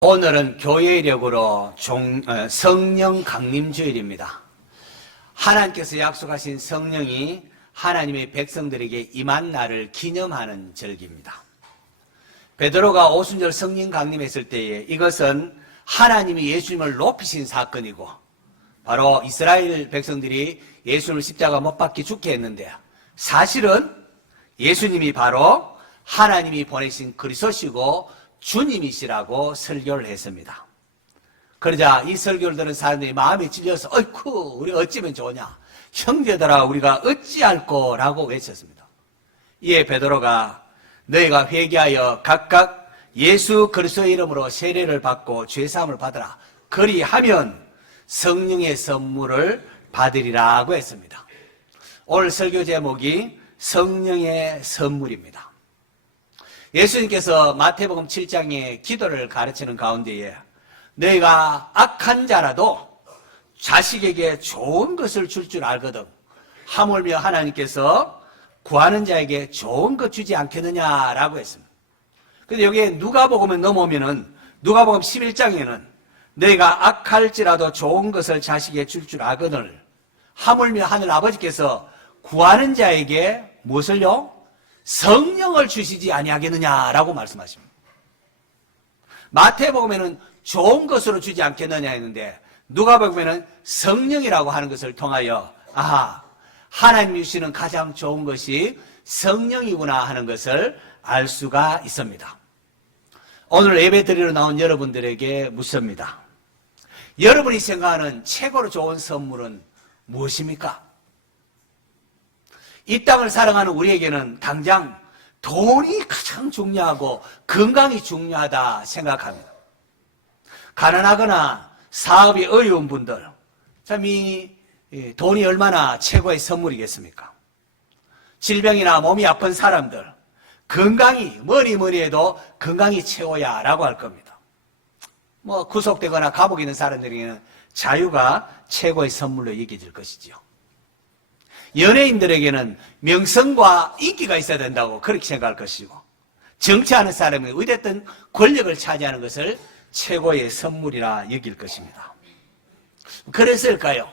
오늘은 교회력으로 성령 강림 주일입니다. 하나님께서 약속하신 성령이 하나님의 백성들에게 임한 날을 기념하는 절기입니다. 베드로가 오순절 성령 강림했을 때에 이것은 하나님이 예수님을 높이신 사건이고, 바로 이스라엘 백성들이 예수님을 십자가 못 박혀 죽게 했는데, 사실은 예수님이 바로 하나님이 보내신 그리스도시고 주님이시라고 설교를 했습니다. 그러자 이 설교를 들은 사람들이 마음에 찔려서 어이쿠 우리 어찌면 좋으냐, 형제들아 우리가 어찌할꼬 라고 외쳤습니다. 이에 베드로가 너희가 회개하여 각각 예수 그리스도의 이름으로 세례를 받고 죄사함을 받으라, 그리하면 성령의 선물을 받으리라고 했습니다. 오늘 설교 제목이 성령의 선물입니다. 예수님께서 마태복음 7장에 기도를 가르치는 가운데에 너희가 악한 자라도 자식에게 좋은 것을 줄 줄 알거든 하물며 하나님께서 구하는 자에게 좋은 것 주지 않겠느냐라고 했습니다. 근데 여기에 누가복음에 넘어오면은 누가복음 11장에는 너희가 악할지라도 좋은 것을 자식에게 줄 줄 알거늘 하물며 하늘 아버지께서 구하는 자에게 무엇을요? 성령을 주시지 아니하겠느냐라고 말씀하십니다. 마태복음에는 좋은 것으로 주지 않겠느냐 했는데 누가복음에는 성령이라고 하는 것을 통하여 하나님이 주시는 가장 좋은 것이 성령이구나 하는 것을 알 수가 있습니다. 오늘 예배 드리러 나온 여러분들에게 묻습니다. 여러분이 생각하는 최고로 좋은 선물은 무엇입니까? 이 땅을 살아가는 우리에게는 당장 돈이 가장 중요하고 건강이 중요하다 생각합니다. 가난하거나 사업이 어려운 분들, 참 이 돈이 얼마나 최고의 선물이겠습니까? 질병이나 몸이 아픈 사람들, 건강이 뭐니 해도 건강이 최고야 라고 할 겁니다. 구속되거나 감옥에 있는 사람들에게는 자유가 최고의 선물로 여겨질 것이지요. 연예인들에게는 명성과 인기가 있어야 된다고 그렇게 생각할 것이고, 정치하는 사람이 어쨌든 권력을 차지하는 것을 최고의 선물이라 여길 것입니다. 그랬을까요?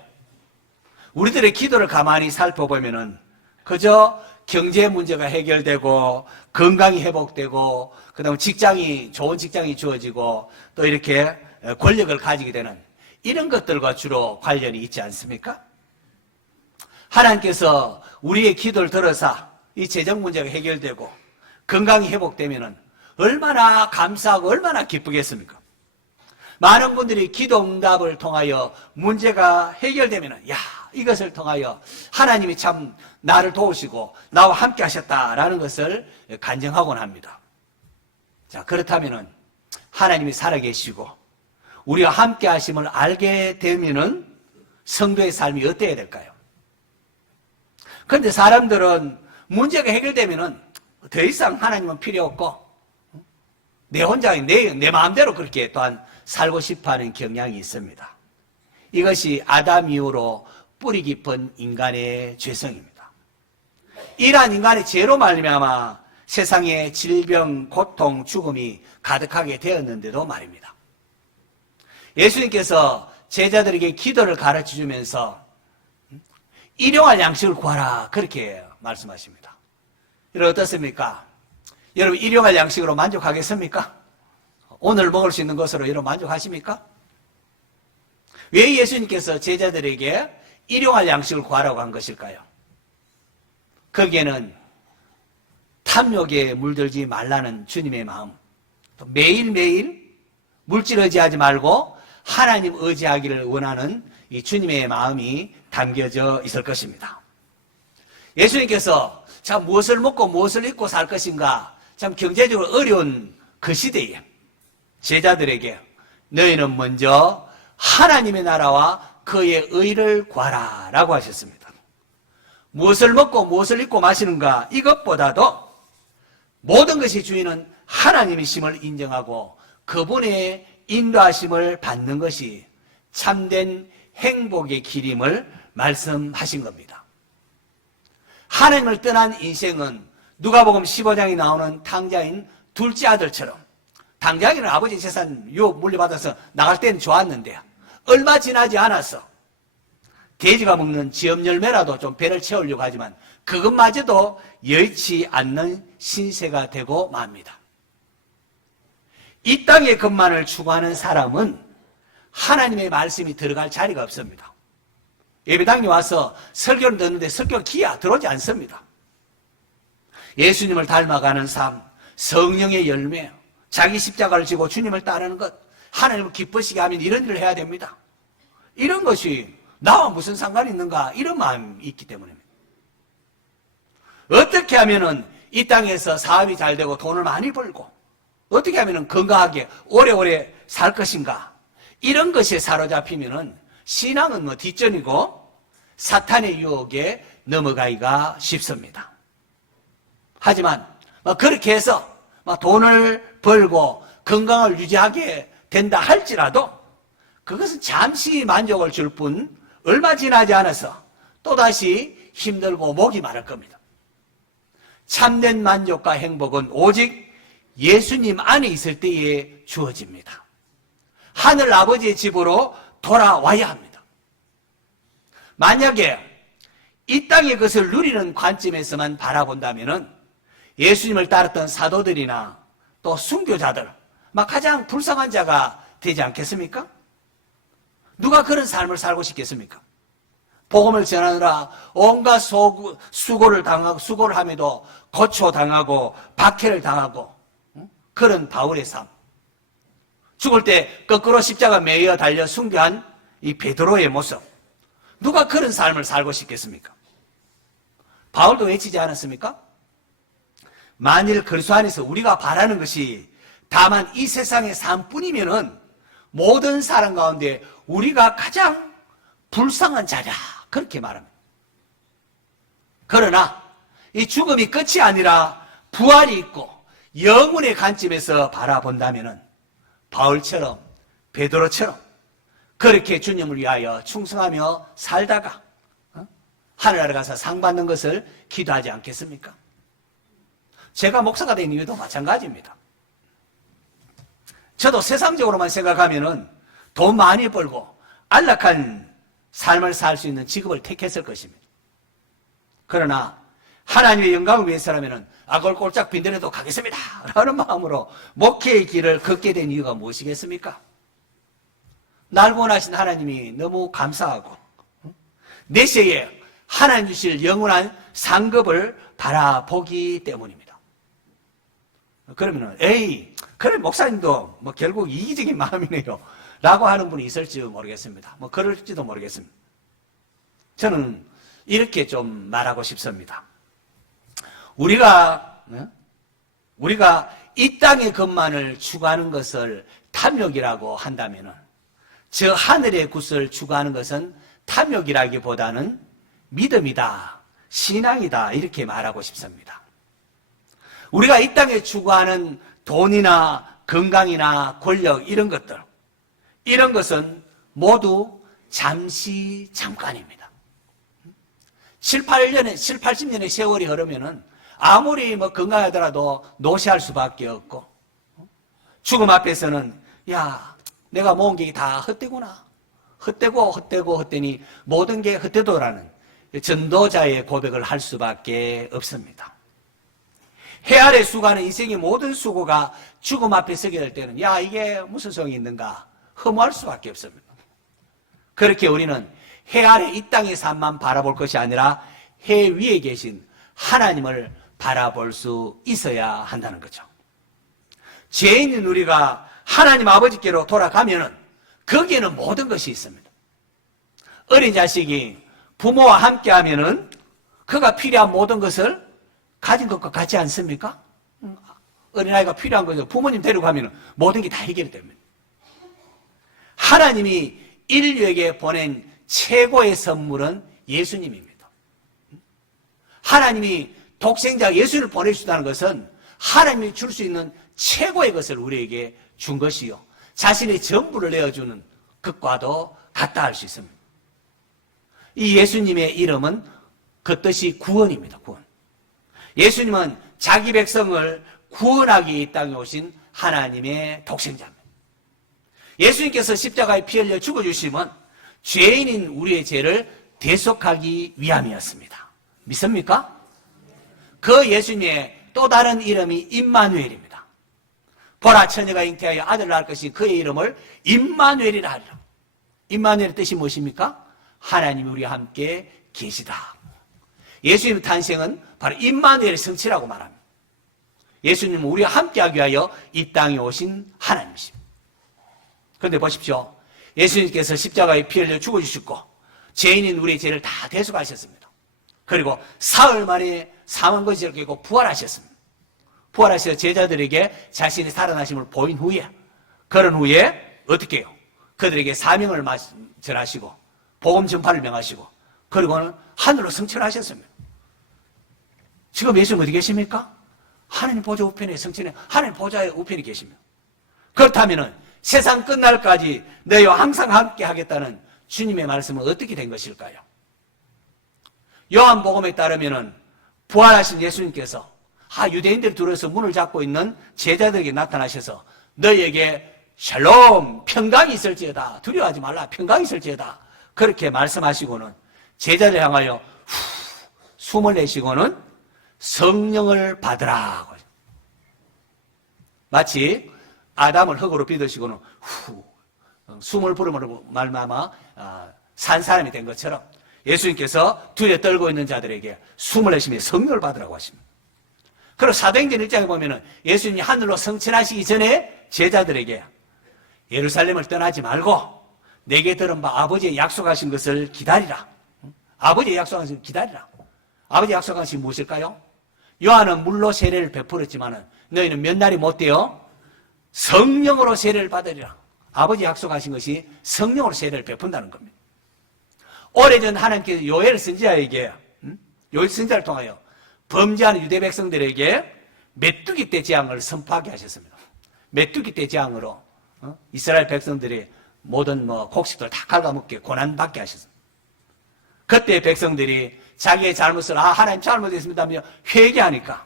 우리들의 기도를 가만히 살펴보면은 그저 경제 문제가 해결되고 건강이 회복되고 그다음 좋은 직장이 주어지고 또 이렇게 권력을 가지게 되는 이런 것들과 주로 관련이 있지 않습니까? 하나님께서 우리의 기도를 들어서 이 재정 문제가 해결되고 건강이 회복되면 얼마나 감사하고 얼마나 기쁘겠습니까? 많은 분들이 기도 응답을 통하여 문제가 해결되면 이것을 통하여 하나님이 참 나를 도우시고 나와 함께 하셨다라는 것을 간증하곤 합니다. 자, 그렇다면 하나님이 살아계시고 우리와 함께 하심을 알게 되면 성도의 삶이 어때야 될까요? 그런데 사람들은 문제가 해결되면 더 이상 하나님은 필요 없고 내 혼자 내 마음대로 그렇게 또한 살고 싶어하는 경향이 있습니다. 이것이 아담 이후로 뿌리 깊은 인간의 죄성입니다. 이러한 인간의 죄로 말미암아 세상에 질병, 고통, 죽음이 가득하게 되었는데도 말입니다. 예수님께서 제자들에게 기도를 가르쳐주면서 일용할 양식을 구하라 그렇게 말씀하십니다. 여러분 어떻습니까? 여러분 일용할 양식으로 만족하겠습니까? 오늘 먹을 수 있는 것으로 여러분 만족하십니까? 왜 예수님께서 제자들에게 일용할 양식을 구하라고 한 것일까요? 거기에는 탐욕에 물들지 말라는 주님의 마음, 또 매일매일 물질 의지하지 말고 하나님 의지하기를 원하는 이 주님의 마음이 담겨져 있을 것입니다. 예수님께서 참 무엇을 먹고 무엇을 입고 살 것인가, 참 경제적으로 어려운 그 시대에 제자들에게 너희는 먼저 하나님의 나라와 그의 의를 구하라 라고 하셨습니다. 무엇을 먹고 무엇을 입고 마시는가, 이것보다도 모든 것의 주인은 하나님이심을 인정하고 그분의 인도하심을 받는 것이 참된 행복의 길임을 말씀하신 겁니다. 하나님을 떠난 인생은 누가복음 15장에 나오는 탕자인 둘째 아들처럼 당장에는 아버지 재산 유업 물려받아서 나갈 때는 좋았는데 얼마 지나지 않았어. 돼지가 먹는 지엽 열매라도 좀 배를 채우려고 하지만 그것마저도 여의치 않는 신세가 되고 맙니다. 이 땅의 것만을 추구하는 사람은 하나님의 말씀이 들어갈 자리가 없습니다. 예배당에 와서 설교를 듣는데 설교가 귀야 들어오지 않습니다. 예수님을 닮아가는 삶, 성령의 열매, 자기 십자가를 지고 주님을 따르는 것, 하나님을 기쁘시게 하면 이런 일을 해야 됩니다. 이런 것이 나와 무슨 상관이 있는가 이런 마음이 있기 때문입니다. 어떻게 하면은 이 땅에서 사업이 잘 되고 돈을 많이 벌고 어떻게 하면은 건강하게 오래오래 살 것인가 이런 것에 사로잡히면은 신앙은 뭐 뒷전이고 사탄의 유혹에 넘어가기가 쉽습니다. 하지만 그렇게 해서 돈을 벌고 건강을 유지하게 된다 할지라도 그것은 잠시 만족을 줄 뿐 얼마 지나지 않아서 또다시 힘들고 목이 마를 겁니다. 참된 만족과 행복은 오직 예수님 안에 있을 때에 주어집니다. 하늘 아버지의 집으로 돌아와야 합니다. 만약에 이 땅의 것을 누리는 관점에서만 바라본다면 예수님을 따랐던 사도들이나 또 순교자들 가장 불쌍한 자가 되지 않겠습니까? 누가 그런 삶을 살고 싶겠습니까? 복음을 전하느라 온갖 수고를 당하고 수고를 함에도 고초당하고 박해를 당하고 그런 바울의 삶, 죽을 때 거꾸로 십자가 매여 달려 순교한 이 베드로의 모습, 누가 그런 삶을 살고 싶겠습니까? 바울도 외치지 않았습니까? 만일 그리스도 안에서 우리가 바라는 것이 다만 이 세상의 삶뿐이면은 모든 사람 가운데 우리가 가장 불쌍한 자냐 그렇게 말합니다. 그러나 이 죽음이 끝이 아니라 부활이 있고 영혼의 관점에서 바라본다면은 바울처럼 베드로처럼 그렇게 주님을 위하여 충성하며 살다가 하늘나라 가서 상 받는 것을 기도하지 않겠습니까? 제가 목사가 된 이유도 마찬가지입니다. 저도 세상적으로만 생각하면은 돈 많이 벌고 안락한 삶을 살 수 있는 직업을 택했을 것입니다. 그러나 하나님의 영광을 위해서라면은 그걸 꼴짝 빈들에도 가겠습니다 라는 마음으로 목회의 길을 걷게 된 이유가 무엇이겠습니까? 날 원하신 하나님이 너무 감사하고 내 시에 하나님 주실 영원한 상급을 바라보기 때문입니다. 그러면은 그래 목사님도 결국 이기적인 마음이네요 라고 하는 분이 있을지 모르겠습니다. 그럴지도 모르겠습니다. 저는 이렇게 좀 말하고 싶습니다. 우리가 이 땅의 것만을 추구하는 것을 탐욕이라고 한다면은 저 하늘의 것을 추구하는 것은 탐욕이라기보다는 믿음이다, 신앙이다 이렇게 말하고 싶습니다. 우리가 이 땅에 추구하는 돈이나 건강이나 권력 이런 것들, 이런 것은 모두 잠시 잠깐입니다. 7, 80년의 세월이 흐르면은 아무리 건강하더라도 노쇠할 수밖에 없고 죽음 앞에서는 내가 모은 게 다 헛되구나. 헛되니 모든 게 헛되도라는 전도자의 고백을 할 수밖에 없습니다. 해 아래 수고하는 인생의 모든 수고가 죽음 앞에 서게 될 때는 이게 무슨 소용이 있는가 허무할 수밖에 없습니다. 그렇게 우리는 해 아래 이 땅의 삶만 바라볼 것이 아니라 해 위에 계신 하나님을 바라볼 수 있어야 한다는 거죠. 죄인인 우리가 하나님 아버지께로 돌아가면은 거기에는 모든 것이 있습니다. 어린 자식이 부모와 함께 하면은 그가 필요한 모든 것을 가진 것과 같지 않습니까? 어린아이가 필요한 것을 부모님 데리고 가면 모든 게 다 해결됩니다. 하나님이 인류에게 보낸 최고의 선물은 예수님입니다. 하나님이 독생자 예수를 보내주다는 것은 하나님이 줄 수 있는 최고의 것을 우리에게 준 것이요 자신의 전부를 내어주는 것과도 같다 할 수 있습니다. 이 예수님의 이름은 그 뜻이 구원입니다. 구원. 예수님은 자기 백성을 구원하기 이 땅에 오신 하나님의 독생자입니다. 예수님께서 십자가에 피 흘려 죽어주심은 죄인인 우리의 죄를 대속하기 위함이었습니다. 믿습니까? 그 예수님의 또 다른 이름이 임마누엘입니다. 보라, 처녀가 잉태하여 아들을 낳을 것이 그의 이름을 임마누엘이라 하리라. 임마누엘의 뜻이 무엇입니까? 하나님이 우리와 함께 계시다. 예수님의 탄생은 바로 임마누엘의 성취라고 말합니다. 예수님은 우리와 함께하기 위하여 이 땅에 오신 하나님이십니다. 그런데 보십시오. 예수님께서 십자가에 피 흘려 죽어주셨고 죄인인 우리의 죄를 다 대속하셨습니다. 그리고 사흘 만에 사망거지를 깨고 부활하셨습니다. 부활하셔서 제자들에게 자신의 살아나심을 보인 후에, 그런 후에 어떻게 해요? 그들에게 사명을 전하시고 복음 전파를 명하시고 그리고는 하늘로 승천하셨습니다. 지금 예수님 어디 계십니까? 하나님 보좌 우편에 승천해 하나님 보좌의 우편에 계십니다. 그렇다면 세상 끝날까지 너희와 항상 함께 하겠다는 주님의 말씀은 어떻게 된 것일까요? 요한복음에 따르면 부활하신 예수님께서 유대인들이 들어서 문을 잡고 있는 제자들에게 나타나셔서 너희에게 샬롬, 평강이 있을지어다, 두려워하지 말라, 평강이 있을지어다, 그렇게 말씀하시고는 제자를 향하여 숨을 내쉬고는 성령을 받으라. 마치 아담을 흙으로 빚으시고는 숨을 부름으로 말미암아 산 사람이 된 것처럼 예수님께서 두려 떨고 있는 자들에게 숨을 내쉬며 성령을 받으라고 하십니다. 그리고 사도행전 1장에 보면은 예수님이 하늘로 승천하시기 전에 제자들에게 예루살렘을 떠나지 말고 내게 들은 바 아버지의 약속하신 것을 기다리라. 아버지의 약속하신 것을 기다리라. 아버지의 약속하신 것이 무엇일까요? 요한은 물로 세례를 베풀었지만은 너희는 몇 날이 못 되어 성령으로 세례를 받으리라. 아버지 약속하신 것이 성령으로 세례를 베푼다는 겁니다. 오래전 하나님께서 요엘 선지자에게, 요엘 선지자를 통하여 범죄하는 유대 백성들에게 메뚜기 떼 재앙을 선포하게 하셨습니다. 메뚜기 떼 재앙으로 이스라엘 백성들이 모든 곡식들 다 갉아먹게 고난받게 하셨습니다. 그때 백성들이 자기의 잘못을 하나님 잘못했습니다 하며 회개하니까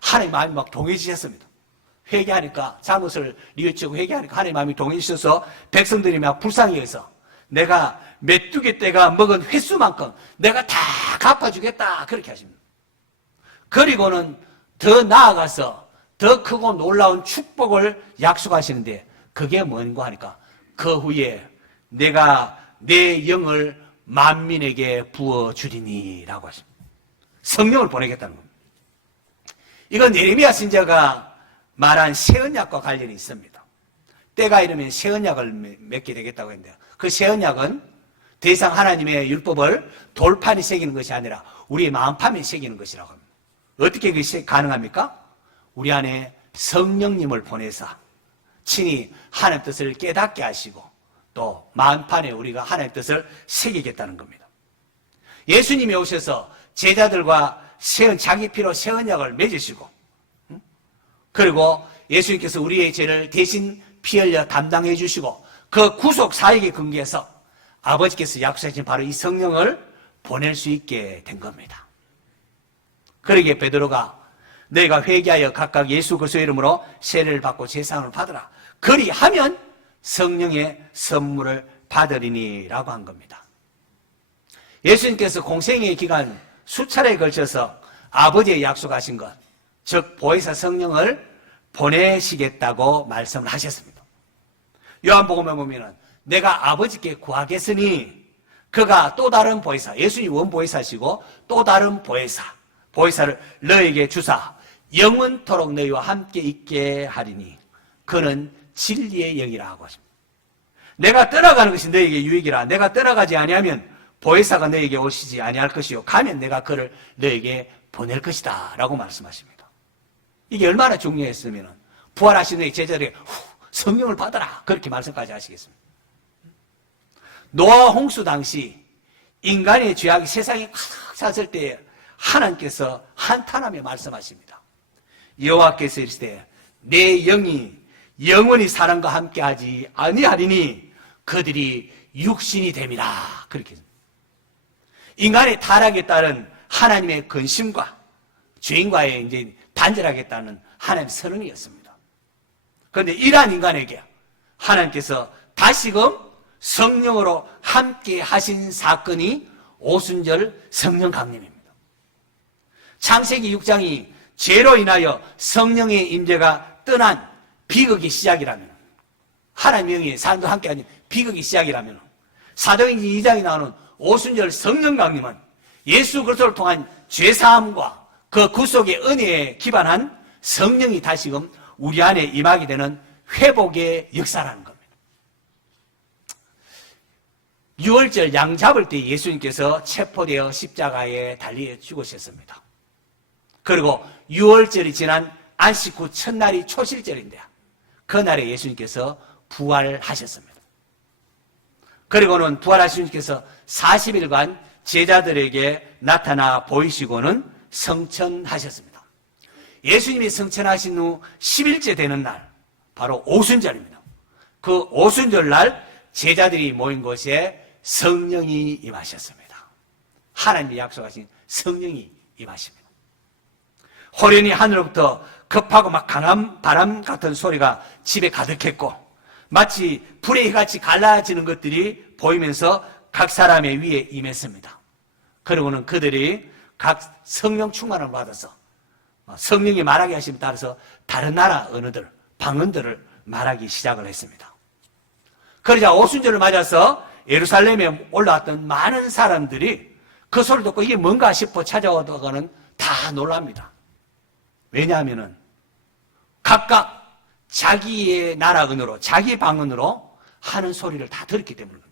하나님 마음이 막 동해지셨습니다. 회개하니까 잘못을 뉘우치고 회개하니까 하나님 마음이 동해지셔서 백성들이 막 불쌍해서 내가 메뚜기 떼가 먹은 횟수만큼 내가 다 갚아주겠다 그렇게 하십니다. 그리고는 더 나아가서 더 크고 놀라운 축복을 약속하시는데 그게 뭔가 하니까 그 후에 내가 내 영을 만민에게 부어주리니 라고 하십니다. 성령을 보내겠다는 겁니다. 이건 예레미야 선지자가 말한 새 언약과 관련이 있습니다. 때가 이르면 새 언약을 맺게 되겠다고 했는데요. 그 새 언약은 더 이상 하나님의 율법을 돌판에 새기는 것이 아니라 우리의 마음판에 새기는 것이라고 합니다. 어떻게 그것이 가능합니까? 우리 안에 성령님을 보내서 친히 하나님의 뜻을 깨닫게 하시고 또 마음판에 우리가 하나님의 뜻을 새기겠다는 겁니다. 예수님이 오셔서 제자들과 자기 피로 새 언약을 맺으시고 그리고 예수님께서 우리의 죄를 대신 피 흘려 담당해 주시고 그 구속 사역에 근거해서 아버지께서 약속하신 바로 이 성령을 보낼 수 있게 된 겁니다. 그러기에 베드로가 너희가 회개하여 각각 예수 그리스도의 이름으로 세례를 받고 제사함을 받으라. 그리하면 성령의 선물을 받으리니 라고 한 겁니다. 예수님께서 공생의 기간 수차례에 걸쳐서 아버지의 약속하신 것, 즉 보혜사 성령을 보내시겠다고 말씀을 하셨습니다. 요한복음에 보면은 내가 아버지께 구하겠으니 그가 또 다른 보혜사, 예수님 원보혜사시고 또 다른 보혜사를 너에게 주사 영원토록 너희와 함께 있게 하리니 그는 진리의 영이라고 하십니다. 내가 떠나가는 것이 너에게 유익이라. 내가 떠나가지 아니하면 보혜사가 너에게 오시지 아니할 것이요 가면 내가 그를 너에게 보낼 것이다 라고 말씀하십니다. 이게 얼마나 중요했으면 부활하신 너희 제자들에게 성령을 받아라 그렇게 말씀까지 하시겠습니다. 노아와 홍수 당시 인간의 죄악이 세상에 가득 찼을 때에 하나님께서 한탄하며 말씀하십니다. 여호와께서 이르시되 내 영이 영원히 사람과 함께하지 아니하리니 그들이 육신이 됨이라 그렇게 인간의 타락에 따른 하나님의 근심과 죄인과의 이제 단절하겠다는 하나님의 선언이었습니다. 그런데 이러한 인간에게 하나님께서 다시금 성령으로 함께 하신 사건이 오순절 성령 강림입니다. 창세기 6장이 죄로 인하여 성령의 임재가 떠난 비극의 시작이라면, 하나님의 영이 사람도 함께 하는 비극의 시작이라면, 사도행전 2장에 나오는 오순절 성령 강림은 예수 그리스도를 통한 죄사함과 그 구속의 은혜에 기반한 성령이 다시금 우리 안에 임하게 되는 회복의 역사라는 겁니다. 6월절 양 잡을 때 예수님께서 체포되어 십자가에 달려 죽으셨습니다. 그리고 6월절이 지난 안식 후 첫날이 초실절인데 그날에 예수님께서 부활하셨습니다. 그리고는 부활하신 주님께서 40일간 제자들에게 나타나 보이시고는 성천하셨습니다. 예수님이 성천하신 후 10일째 되는 날, 바로 오순절입니다. 그 오순절 날 제자들이 모인 곳에 성령이 임하셨습니다. 하나님이 약속하신 성령이 임하십니다. 호련히 하늘로부터 급하고 막 강한 바람 같은 소리가 집에 가득했고 마치 불의 해같이 갈라지는 것들이 보이면서 각 사람의 위에 임했습니다. 그리고는 그들이 각 성령 충만을 받아서 성령이 말하게 하심에 따라서 다른 나라 언어들, 방언들을 말하기 시작을 했습니다. 그러자 오순절을 맞아서 예루살렘에 올라왔던 많은 사람들이 그 소리를 듣고 이게 뭔가 싶어 찾아오다가는 다 놀랍니다. 왜냐하면은 각각 자기의 나라 언어로, 자기 방언으로 하는 소리를 다 들었기 때문입니다.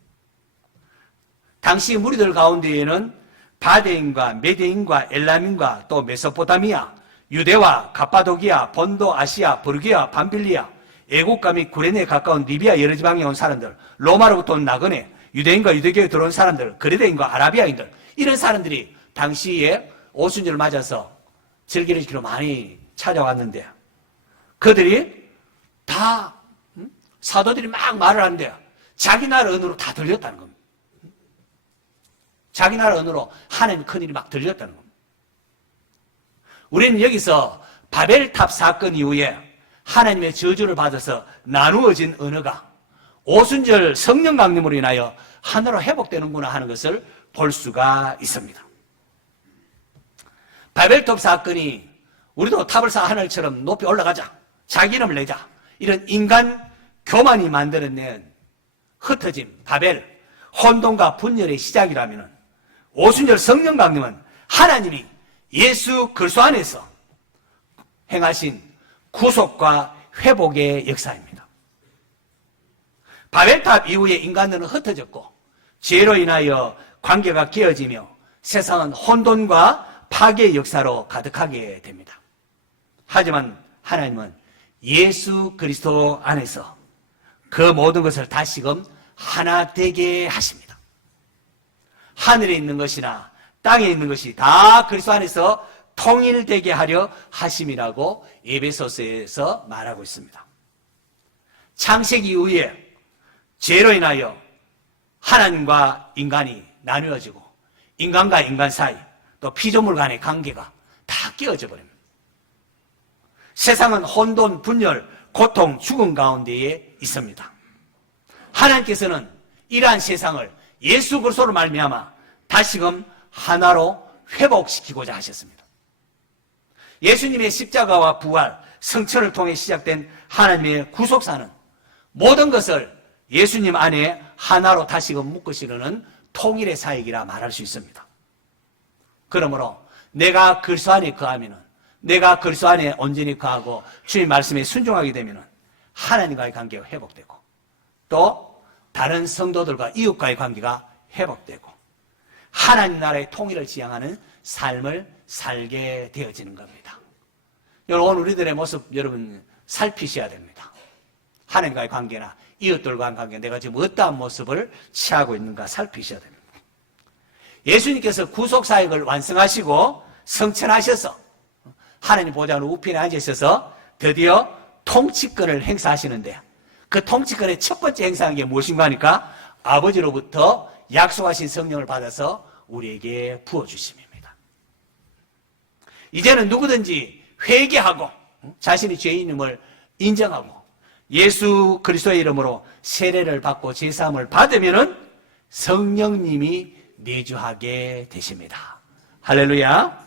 당시 무리들 가운데에는 바데인과 메데인과 엘람인과 또 메소포타미아, 유대와 갑바도기아, 본도, 아시아, 버르기아, 밤빌리아, 애국가 및 구레네에 가까운 리비아 여러 지방에 온 사람들, 로마로부터 온 나그네, 유대인과 유대교에 들어온 사람들, 그레데인과 아라비아인들, 이런 사람들이 당시에 오순절을 맞아서 즐기는 지키러 많이 찾아왔는데 그들이 다 사도들이 막 말을 하는데 자기 나라 언어로 다 들렸다는 겁니다. 자기 나라 언어로 하나님 큰일이 막 들렸다는 겁니다. 우리는 여기서 바벨탑 사건 이후에 하나님의 저주를 받아서 나누어진 언어가 오순절 성령 강림으로 인하여 하나로 회복되는구나 하는 것을 볼 수가 있습니다. 바벨탑 사건이 우리도 탑을 쌓아 하늘처럼 높이 올라가자, 자기 이름을 내자, 이런 인간 교만이 만들어낸 흩어짐, 바벨, 혼돈과 분열의 시작이라면 오순절 성령 강림은 하나님이 예수 그리스도 안에서 행하신 구속과 회복의 역사입니다. 바벨탑 이후에 인간들은 흩어졌고 죄로 인하여 관계가 깨어지며 세상은 혼돈과 파괴의 역사로 가득하게 됩니다. 하지만 하나님은 예수 그리스도 안에서 그 모든 것을 다시금 하나 되게 하십니다. 하늘에 있는 것이나 땅에 있는 것이 다 그리스도 안에서 통일되게 하려 하심이라고 에베소서에서 말하고 있습니다. 창세기 이후에 죄로 인하여 하나님과 인간이 나누어지고 인간과 인간 사이 또 피조물 간의 관계가 다 깨어져 버립니다. 세상은 혼돈, 분열, 고통, 죽음 가운데에 있습니다. 하나님께서는 이러한 세상을 예수 그리스도로 말미암아 다시금 하나로 회복시키고자 하셨습니다. 예수님의 십자가와 부활, 성천을 통해 시작된 하나님의 구속사는 모든 것을 예수님 안에 하나로 다시금 묶으시려는 통일의 사역이라 말할 수 있습니다. 그러므로 내가 그리스도 안에 거하면은, 내가 그리스도 안에 온전히 거하고 주의 말씀에 순종하게 되면은 하나님과의 관계가 회복되고 또 다른 성도들과 이웃과의 관계가 회복되고 하나님 나라의 통일을 지향하는 삶을 살게 되어지는 겁니다. 여러분, 우리들의 모습 여러분 살피셔야 됩니다. 하나님과의 관계나 이웃들과의 관계, 내가 지금 어떠한 모습을 취하고 있는가 살피셔야 됩니다. 예수님께서 구속사역을 완성하시고 성천하셔서 하나님 보좌 우편에 앉으셔서 드디어 통치권을 행사하시는데 그 통치권의 첫 번째 행사한 게 무엇인가 하니까 아버지로부터 약속하신 성령을 받아서 우리에게 부어주심입니다. 이제는 누구든지 회개하고 자신이 죄인임을 인정하고 예수 그리스도의 이름으로 세례를 받고 제사함을 받으면은 성령님이 내주하게 되십니다. 할렐루야.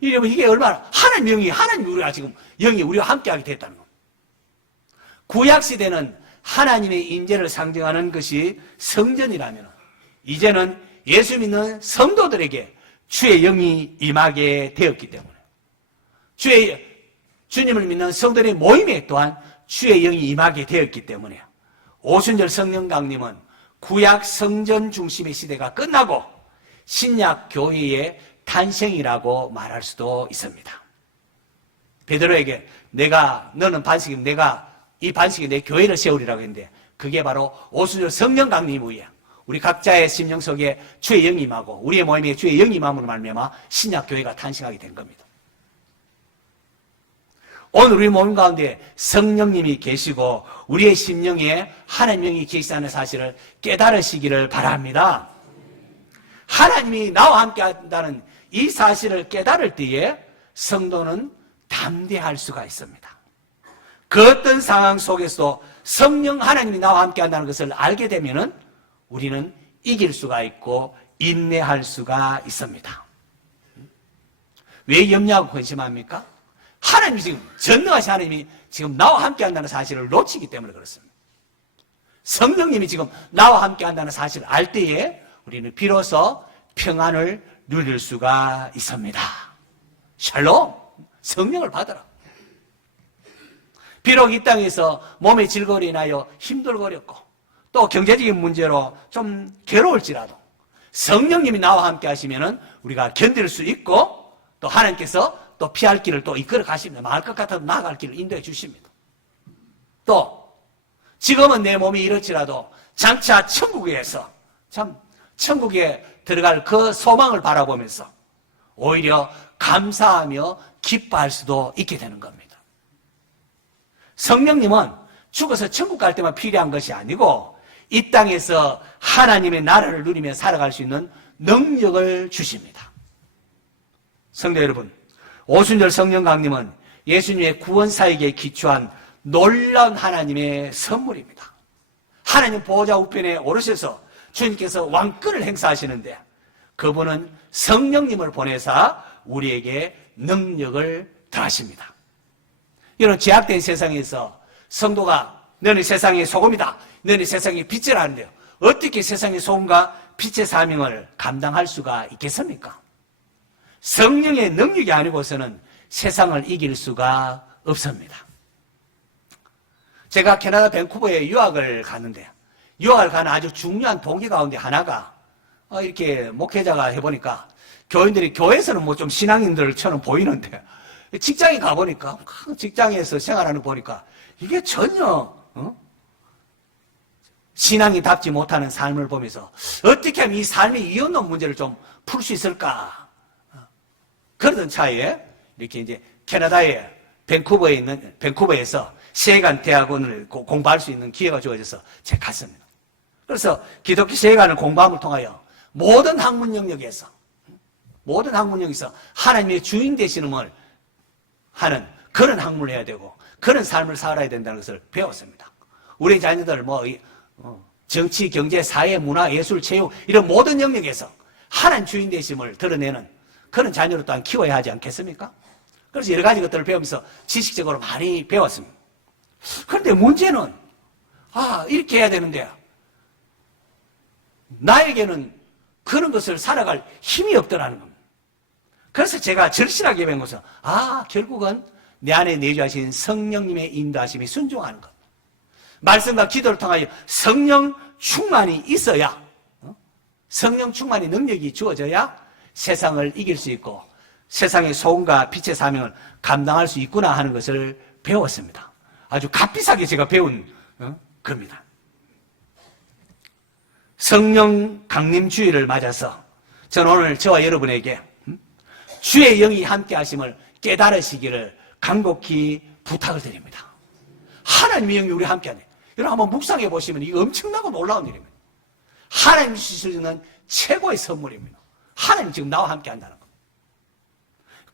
이게 얼마나 하나님 우리가 지금 영이 우리와 함께하게 됐다는 겁니다. 구약 시대는 하나님의 임재를 상징하는 것이 성전이라면 이제는 예수 믿는 성도들에게 주의 영이 임하게 되었기 때문에 주님을 믿는 성도들의 모임에 또한 주의 영이 임하게 되었기 때문에 오순절 성령 강림은 구약 성전 중심의 시대가 끝나고 신약 교회의 탄생이라고 말할 수도 있습니다. 베드로에게 너는 반석이면 내가 이 반석이 내 교회를 세우리라고 했는데 그게 바로 오순절 성령 강림 후에 우리 각자의 심령 속에 주의 영이 임하고 우리의 모임에 주의 영이 임함으로 말미암아 신약 교회가 탄생하게 된 겁니다. 오늘 우리 모임 가운데 성령님이 계시고 우리의 심령에 하나님의 영이 계시다는 사실을 깨달으시기를 바랍니다. 하나님이 나와 함께 한다는 이 사실을 깨달을 때에 성도는 담대할 수가 있습니다. 그 어떤 상황 속에서도 성령 하나님이 나와 함께 한다는 것을 알게 되면은 우리는 이길 수가 있고 인내할 수가 있습니다. 왜 염려하고 근심합니까? 하나님이 지금 전능하신 하나님이 지금 나와 함께 한다는 사실을 놓치기 때문에 그렇습니다. 성령님이 지금 나와 함께 한다는 사실을 알 때에 우리는 비로소 평안을 누릴 수가 있습니다. 샬롬, 성령을 받아라. 비록 이 땅에서 몸의 질거로 인하여 힘들거렸고 또 경제적인 문제로 좀 괴로울지라도 성령님이 나와 함께 하시면은 우리가 견딜 수 있고 또 하나님께서 또 피할 길을 또 이끌어 가십니다. 나을 것 같아도 나아갈 길을 인도해 주십니다. 또 지금은 내 몸이 이렇지라도 장차 천국에서 참 천국에 들어갈 그 소망을 바라보면서 오히려 감사하며 기뻐할 수도 있게 되는 겁니다. 성령님은 죽어서 천국 갈 때만 필요한 것이 아니고 이 땅에서 하나님의 나라를 누리며 살아갈 수 있는 능력을 주십니다. 성도 여러분, 오순절 성령 강림은 예수님의 구원 사역에 기초한 놀라운 하나님의 선물입니다. 하나님 보호자 우편에 오르셔서 주님께서 왕권을 행사하시는데 그분은 성령님을 보내사 우리에게 능력을 더하십니다. 이런 죄악된 세상에서 성도가 너는 세상의 소금이다, 너는 세상의 빛이라 하는데요. 어떻게 세상의 소금과 빛의 사명을 감당할 수가 있겠습니까? 성령의 능력이 아니고서는 세상을 이길 수가 없습니다. 제가 캐나다 밴쿠버에 유학을 갔는데 유학을 가는 아주 중요한 동기 가운데 하나가 이렇게 목회자가 해보니까 교인들이 교회에서는 뭐 좀 신앙인들처럼 보이는데 직장에 가보니까 직장에서 생활하는 거 보니까 이게 전혀 신앙이답지 못하는 삶을 보면서 어떻게 하면 이 삶의 이웃놈 문제를 좀 풀 수 있을까 그러던 차에 이렇게 이제 캐나다의 밴쿠버에서 세관 대학원을 공부할 수 있는 기회가 주어져서 제가 갔습니다. 그래서 기독교 세관을 공부함을 통하여 모든 학문 영역에서 하나님의 주인 되시는을 하는 그런 학문을 해야 되고 그런 삶을 살아야 된다는 것을 배웠습니다. 우리 자녀들 정치, 경제, 사회, 문화, 예술, 체육 이런 모든 영역에서 하나님 주인 되심을 드러내는 그런 자녀를 또한 키워야 하지 않겠습니까? 그래서 여러 가지 것들을 배우면서 지식적으로 많이 배웠습니다. 그런데 문제는 이렇게 해야 되는데 나에게는 그런 것을 살아갈 힘이 없더라는 겁니다. 그래서 제가 절실하게 배운 것은 결국은 내 안에 내주하신 성령님의 인도하심에 순종하는 것. 말씀과 기도를 통하여 성령 충만이 있어야 성령 충만의 능력이 주어져야 세상을 이길 수 있고 세상의 소금과 빛의 사명을 감당할 수 있구나 하는 것을 배웠습니다. 아주 값비싸게 제가 배운 겁니다. 성령 강림 주일을 맞아서 저는 오늘 저와 여러분에게 주의 영이 함께 하심을 깨달으시기를 간곡히 부탁을 드립니다. 하나님의 영이 우리 함께 하네. 여러분 한번 묵상해 보시면 이거 엄청나고 놀라운 일입니다. 하나님이 주시는 최고의 선물입니다. 하나님 지금 나와 함께 한다는 것.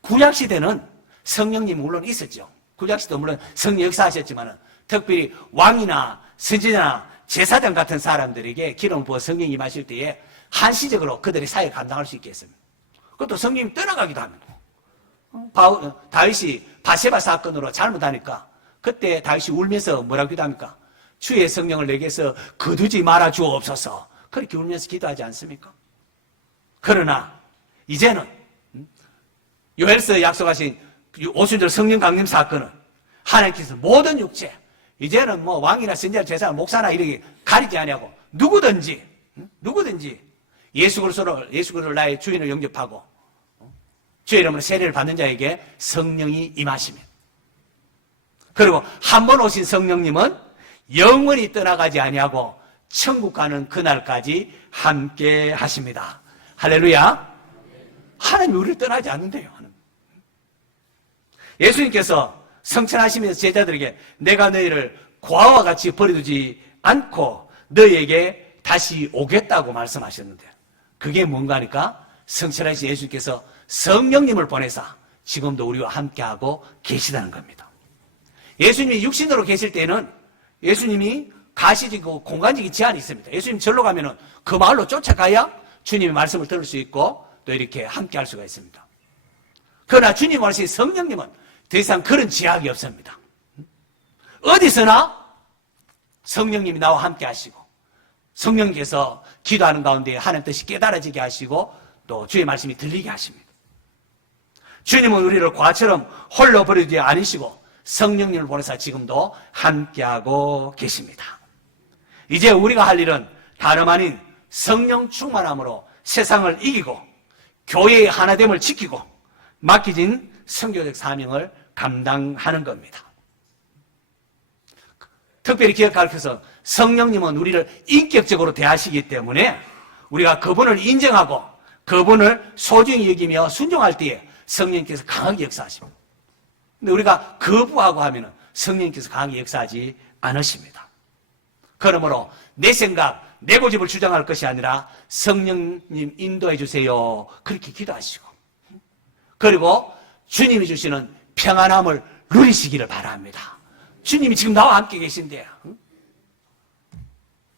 구약시대는 성령님 물론 있었죠. 구약시대도 물론 성령 역사하셨지만 특별히 왕이나 선지자나 제사장 같은 사람들에게 기름 부어 성령이 임하실 때에 한시적으로 그들의 사역을 감당할 수 있게 했습니다. 그것도 성령이 떠나가기도 합니다. 다윗이 바세바 사건으로 잘못하니까 그때 다윗이 울면서 뭐라고 기도합니까? 주의 성령을 내게서 거두지 말아 주옵소서. 그렇게 울면서 기도하지 않습니까? 그러나 이제는 요엘서 약속하신 오순절 성령 강림 사건은 하나님께서 모든 육체, 이제는 뭐 왕이나 선지자, 제사, 목사나 이렇게 가리지 아니하고 누구든지 예수 그리스도를 나의 주인을 영접하고 주의 이름으로 세례를 받는 자에게 성령이 임하시면, 그리고 한 번 오신 성령님은 영원히 떠나가지 아니하고 천국 가는 그날까지 함께 하십니다. 할렐루야. 하나님이 우리를 떠나지 않는데요. 예수님께서 성천하시면서 제자들에게 내가 너희를 고아와 같이 버려두지 않고 너희에게 다시 오겠다고 말씀하셨는데, 그게 뭔가 하니까 성천하신 예수님께서 성령님을 보내사 지금도 우리와 함께하고 계시다는 겁니다. 예수님이 육신으로 계실 때는 예수님이 가시지고 공간적인 제한이 있습니다. 예수님 절로 가면은 그 마을로 쫓아가야 주님의 말씀을 들을 수 있고 또 이렇게 함께 할 수가 있습니다. 그러나 주님 오신 성령님은 더 이상 그런 제약이 없습니다. 어디서나 성령님이 나와 함께 하시고 성령께서 기도하는 가운데 하나님 뜻이 깨달아지게 하시고 또 주의 말씀이 들리게 하십니다. 주님은 우리를 과처럼 홀로 버리지 않으시고 성령님을 보내사 지금도 함께하고 계십니다. 이제 우리가 할 일은 다름 아닌 성령 충만함으로 세상을 이기고 교회의 하나됨을 지키고 맡겨진 선교적 사명을 감당하는 겁니다. 특별히 기억할 것은 성령님은 우리를 인격적으로 대하시기 때문에 우리가 그분을 인정하고 그분을 소중히 여기며 순종할 때에 성령님께서 강하게 역사하십니다. 근데 우리가 거부하고 하면 성령님께서 강하게 역사하지 않으십니다. 그러므로 내 생각, 내 고집을 주장할 것이 아니라 성령님 인도해 주세요. 그렇게 기도하시고, 그리고 주님이 주시는 평안함을 누리시기를 바랍니다. 주님이 지금 나와 함께 계신데요.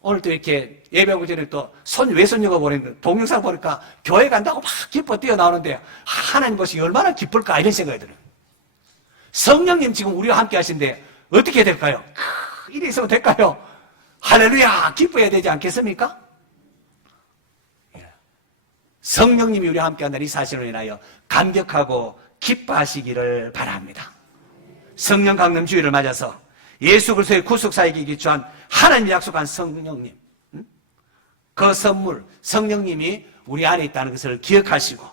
오늘 또 이렇게 예배하고 전에 또 외손녀가 보내는 동영상 보니까 교회 간다고 막 기뻐 뛰어나오는데 하나님 보시기 얼마나 기쁠까 이런 생각이 들어요. 성령님 지금 우리와 함께 하신데 어떻게 될까요? 이래 있으면 될까요? 할렐루야, 기뻐해야 되지 않겠습니까? 성령님이 우리와 함께 한다는 이 사실로 인하여 감격하고 기뻐하시기를 바랍니다. 성령 강림 주일을 맞아서 예수 그리스도의 구속사에게 기초한 하나님이 약속한 성령님, 그 선물 성령님이 우리 안에 있다는 것을 기억하시고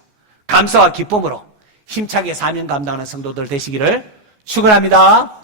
감사와 기쁨으로 힘차게 사명 감당하는 성도들 되시기를 축원합니다.